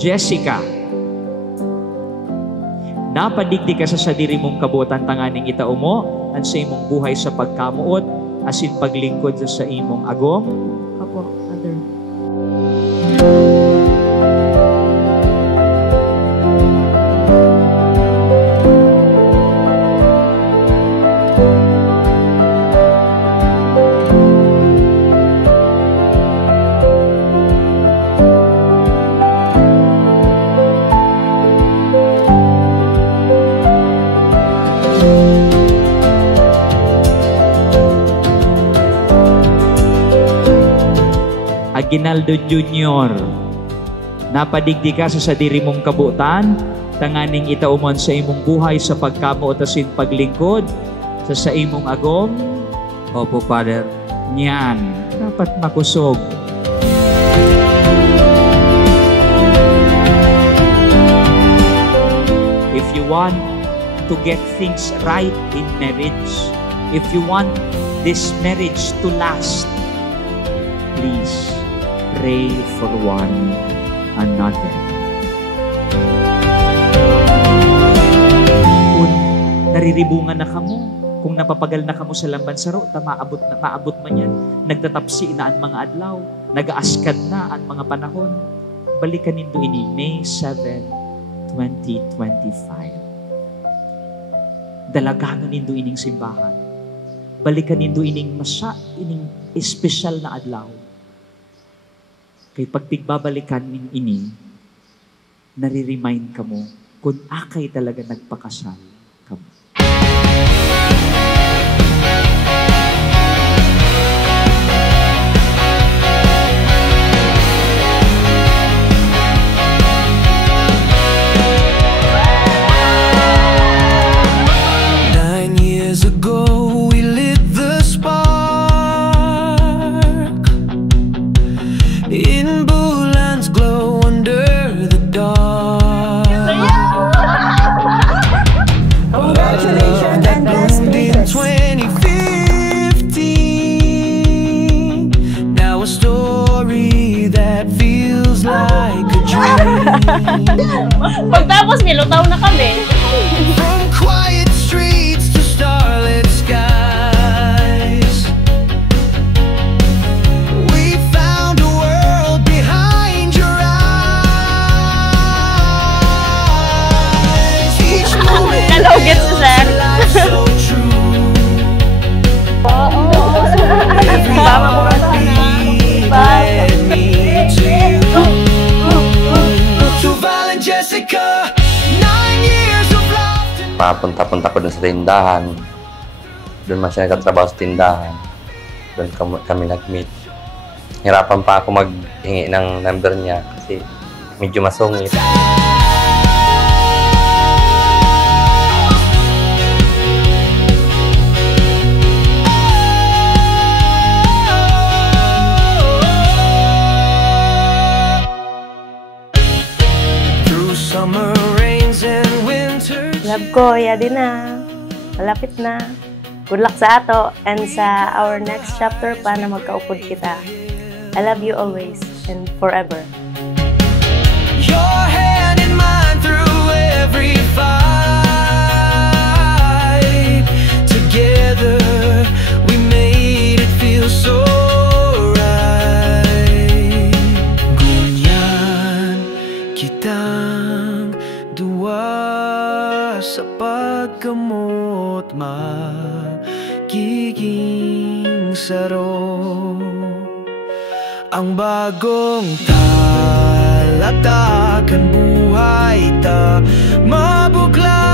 Jessica, napadigdi ka sa diri mong kabuotan tanganing itao mo, ang sa imong buhay sa pagkamuot, asin paglingkod sa imong agom. Apo, Father. Aguinaldo Jr., napadigdi ka sa diri mong kabutan, tanganing itaumon sa imong buhay sa pagkamuot asin paglingkod sa imong agom. Opo, Father. Niyan, dapat makusog. If you want to get things right in marriage, if you want this marriage to last, please pray for one another. Kung nariribungan na kamo, kung napapagal na kamo sa lambansaro, maabot man yan, nagtatapsi na ang mga adlaw, nag-aaskad na ang mga panahon, balikan nindo ini May 7, 2025. Dalaganon nindo ining simbahan. Balikan nindo ining ining espesyal na adlaw. Kay pagtigbabalikan nin ini, nare-remind kamo kung akay talaga nagpakasal kamo. Pagtapos nilutaw na kami. From quiet streets to starlit skies, we found a world behind your eyes. Each moment Kalugit si Sir. so true. Every heartbeat led me to you. To Val and Jessica, 9 years of love. Papunta-punta ko dun sa tindahan. Doon man siya nagtatrabaho sa tindahan. Doon kami nag-meet. Hirapan pa ako maghingi ng number niya kasi medyo masungit. Love ko, yadi na. Malapit na. Good luck sa ato and sa our next chapter pa na magkaupod kita. I love you always and forever. Your hand in mine through every fight. Together we made it feel so right. Gunyan kitang dua sa pagkamot magiging saro. Ang bagong talatakan buhay ta mabukla